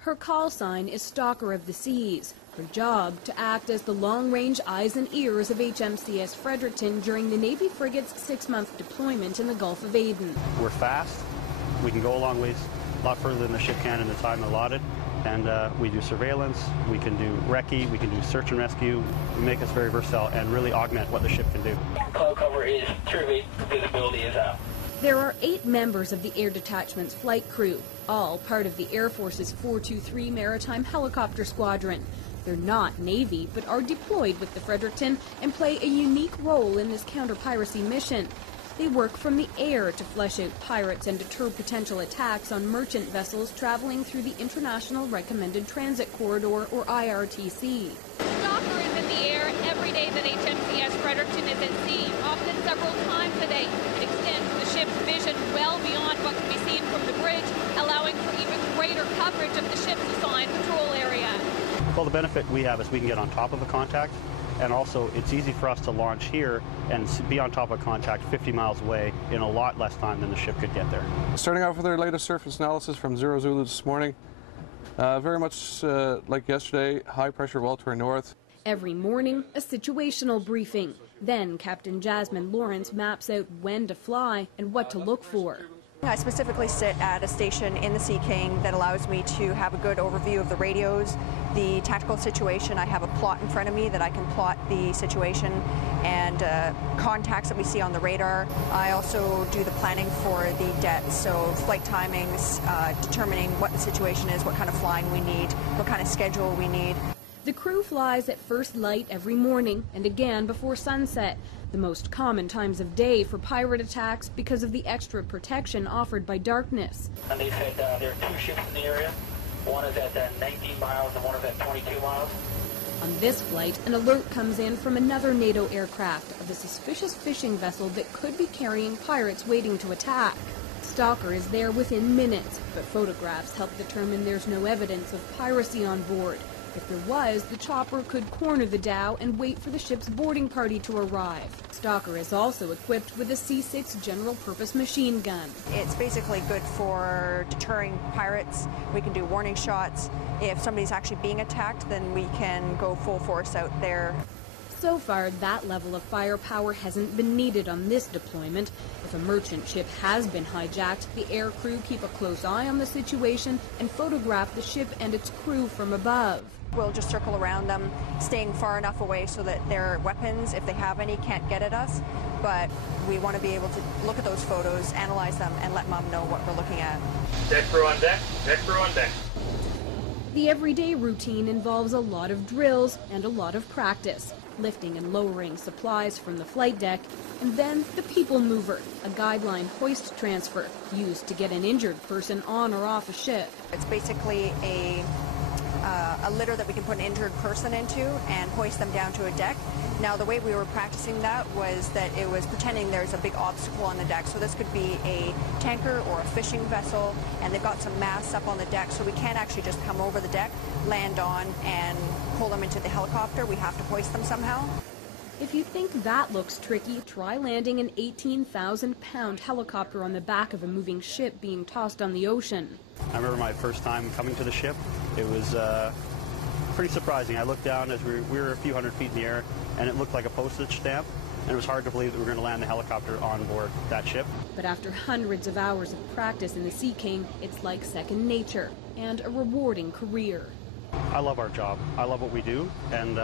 Her call sign is Stalker of the Seas. Her job, to act as the long-range eyes and ears of HMCS Fredericton during the Navy frigate's 6-month deployment in the Gulf of Aden. We're fast. We can go a long ways, a lot further than the ship can in the time allotted. And we do surveillance, we can do recce, we can do search and rescue. We make us very versatile and really augment what the ship can do. Cloud cover is true, visibility is out. There are 8 members of the Air Detachment's flight crew, all part of the Air Force's 423 Maritime Helicopter Squadron. They're not Navy, but are deployed with the Fredericton and play a unique role in this counter-piracy mission. They work from the air to flush out pirates and deter potential attacks on merchant vessels traveling through the International Recommended Transit Corridor, or IRTC. Stalker is in the air every day that HMCS Fredericton is at sea, often several times a day. It extends the ship's vision well beyond what can be seen from the bridge, allowing for even greater coverage of the ship's assigned patrol area. Well, the benefit we have is we can get on top of a contact, and also it's easy for us to launch here and be on top of contact 50 miles away in a lot less time than the ship could get there. Starting off with our latest surface analysis from Zero Zulu this morning. Very much like yesterday, high pressure well to our north. Every morning, a situational briefing. Then Captain Jasmine Lawrence maps out when to fly and what to look for. I specifically sit at a station in the Sea King that allows me to have a good overview of the radios, the tactical situation. I have a plot in front of me that I can plot the situation and contacts that we see on the radar. I also do the planning for the DET, so flight timings, determining what the situation is, what kind of flying we need, what kind of schedule we need. The crew flies at first light every morning and again before sunset, the most common times of day for pirate attacks because of the extra protection offered by darkness. And they said there are 2 ships in the area. One is at 19 miles and one is at 22 miles. On this flight, an alert comes in from another NATO aircraft of a suspicious fishing vessel that could be carrying pirates waiting to attack. Stalker is there within minutes, but photographs help determine there's no evidence of piracy on board. If there was, the chopper could corner the dhow and wait for the ship's boarding party to arrive. Stalker is also equipped with a C6 general-purpose machine gun. It's basically good for deterring pirates. We can do warning shots. If somebody's actually being attacked, then we can go full force out there. So far, that level of firepower hasn't been needed on this deployment. If a merchant ship has been hijacked, the air crew keep a close eye on the situation and photograph the ship and its crew from above. We'll just circle around them, staying far enough away so that their weapons, if they have any, can't get at us. But we want to be able to look at those photos, analyze them, and let Mom know what we're looking at. Deck crew on deck, deck crew on deck. The everyday routine involves a lot of drills and a lot of practice, lifting and lowering supplies from the flight deck, and then the people mover, a guideline hoist transfer used to get an injured person on or off a ship. It's basically a litter that we can put an injured person into and hoist them down to a deck. Now, the way we were practicing that was that it was pretending there's a big obstacle on the deck. So this could be a tanker or a fishing vessel, and they've got some masts up on the deck, so we can't actually just come over the deck, land on, and pull them into the helicopter. We have to hoist them somehow. If you think that looks tricky, try landing an 18,000-pound helicopter on the back of a moving ship being tossed on the ocean. I remember my first time coming to the ship. It was pretty surprising. I looked down as we were a few hundred feet in the air, and it looked like a postage stamp, and it was hard to believe that we were going to land the helicopter on board that ship. But after hundreds of hours of practice in the Sea King, it's like second nature and a rewarding career. I love our job. I love what we do, and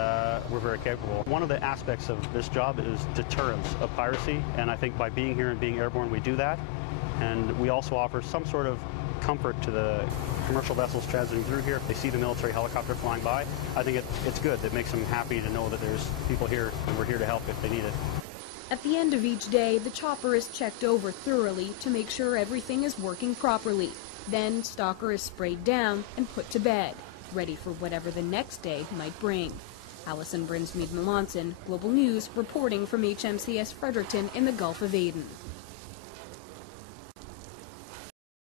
we're very capable. One of the aspects of this job is deterrence of piracy, and I think by being here and being airborne, we do that. And we also offer some sort of comfort to the commercial vessels transiting through here. If they see the military helicopter flying by, I think it's good. It makes them happy to know that there's people here, and we're here to help if they need it. At the end of each day, the chopper is checked over thoroughly to make sure everything is working properly. Then Stalker is sprayed down and put to bed, ready for whatever the next day might bring. Alison Brinsmead-Melanson, Global News, reporting from HMCS Fredericton in the Gulf of Aden.